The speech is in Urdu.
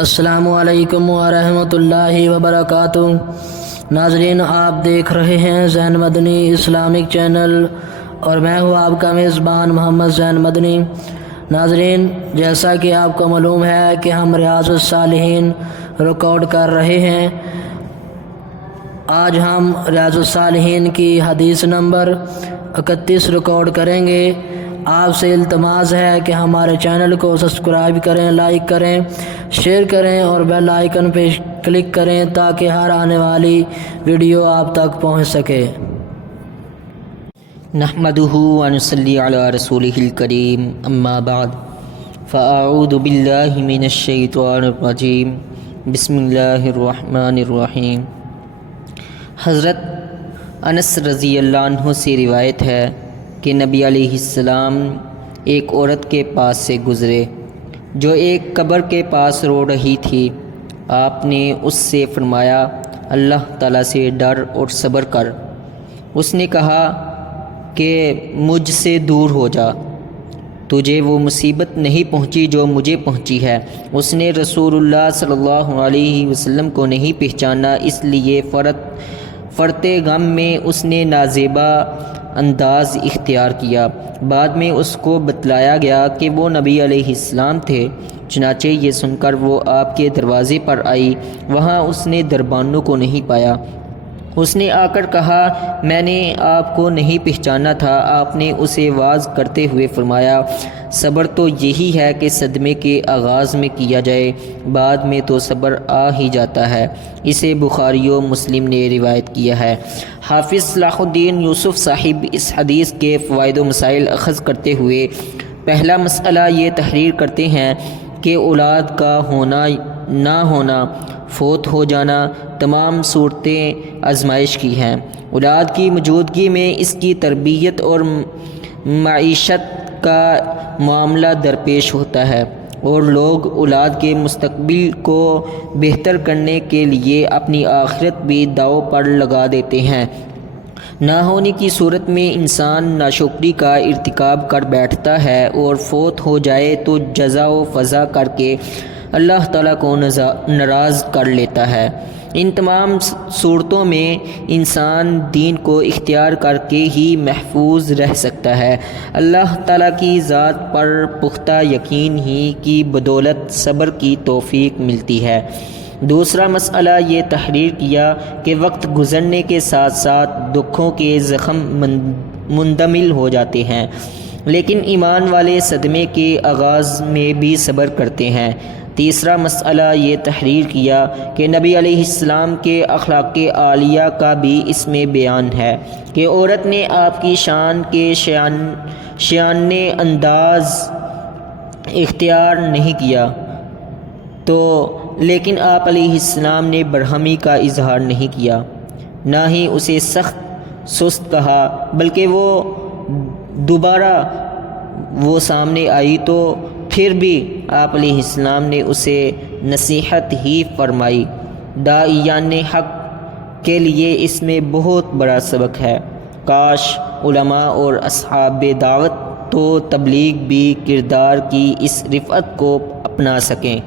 السلام علیکم ورحمۃ اللہ وبرکاتہ۔ ناظرین، آپ دیکھ رہے ہیں زین مدنی اسلامک چینل اور میں ہوں آپ کا میزبان محمد زین مدنی۔ ناظرین، جیسا کہ آپ کو معلوم ہے کہ ہم ریاض الصالحین ریکارڈ کر رہے ہیں۔ آج ہم ریاض الصالحین کی حدیث نمبر 31 ریکارڈ کریں گے۔ آپ سے التماس ہے کہ ہمارے چینل کو سبسکرائب کریں، لائک کریں، شیئر کریں اور بیل آئیکن پہ کلک کریں تاکہ ہر آنے والی ویڈیو آپ تک پہنچ سکے۔ نحمدہ ونصلی علی رسولہ الکریم، اما بعد فاعوذ باللہ من الشیطان الرجیم، بسم اللہ الرحمن الرحیم۔ حضرت انس رضی اللہ عنہ سے روایت ہے کہ نبی علیہ السلام ایک عورت کے پاس سے گزرے جو ایک قبر کے پاس رو رہی تھی۔ آپ نے اس سے فرمایا، اللہ تعالیٰ سے ڈر اور صبر کر۔ اس نے کہا کہ مجھ سے دور ہو جا، تجھے وہ مصیبت نہیں پہنچی جو مجھے پہنچی ہے۔ اس نے رسول اللہ صلی اللہ علیہ وسلم کو نہیں پہچانا، اس لیے فرتے غم میں اس نے نازیبا انداز اختیار کیا۔ بعد میں اس کو بتلایا گیا کہ وہ نبی علیہ السلام تھے، چنانچہ یہ سن کر وہ آپ کے دروازے پر آئی۔ وہاں اس نے دربانوں کو نہیں پایا۔ اس نے آ کر کہا، میں نے آپ کو نہیں پہچانا تھا۔ آپ نے اسے واعظ کرتے ہوئے فرمایا، صبر تو یہی ہے کہ صدمے کے آغاز میں کیا جائے، بعد میں تو صبر آ ہی جاتا ہے۔ اسے بخاری و مسلم نے روایت کیا ہے۔ حافظ صلاح الدین یوسف صاحب اس حدیث کے فوائد و مسائل اخذ کرتے ہوئے پہلا مسئلہ یہ تحریر کرتے ہیں کہ اولاد کا ہونا نہ ہونا، فوت ہو جانا، تمام صورتیں آزمائش کی ہیں۔ اولاد کی موجودگی میں اس کی تربیت اور معیشت کا معاملہ درپیش ہوتا ہے، اور لوگ اولاد کے مستقبل کو بہتر کرنے کے لیے اپنی آخرت بھی داؤ پر لگا دیتے ہیں۔ نہ ہونے کی صورت میں انسان ناشکری کا ارتکاب کر بیٹھتا ہے اور فوت ہو جائے تو جزا و فضا کر کے اللہ تعالیٰ کو ناراض کر لیتا ہے۔ ان تمام صورتوں میں انسان دین کو اختیار کر کے ہی محفوظ رہ سکتا ہے۔ اللہ تعالیٰ کی ذات پر پختہ یقین ہی کی بدولت صبر کی توفیق ملتی ہے۔ دوسرا مسئلہ یہ تحریر کیا کہ وقت گزرنے کے ساتھ ساتھ دکھوں کے زخم مندمل ہو جاتے ہیں، لیکن ایمان والے صدمے کے آغاز میں بھی صبر کرتے ہیں۔ تیسرا مسئلہ یہ تحریر کیا کہ نبی علیہ السلام کے اخلاق عالیہ کا بھی اس میں بیان ہے کہ عورت نے آپ کی شان کے شیانِ انداز اختیار نہیں کیا تو لیکن آپ علیہ السلام نے برہمی کا اظہار نہیں کیا، نہ ہی اسے سخت سست کہا، بلکہ وہ دوبارہ وہ سامنے آئی تو پھر بھی آپ علیہ السلام نے اسے نصیحت ہی فرمائی۔ داعیان حق کے لیے اس میں بہت بڑا سبق ہے۔ کاش علماء اور اصحاب دعوت تو تبلیغ بھی کردار کی اس رفعت کو اپنا سکیں۔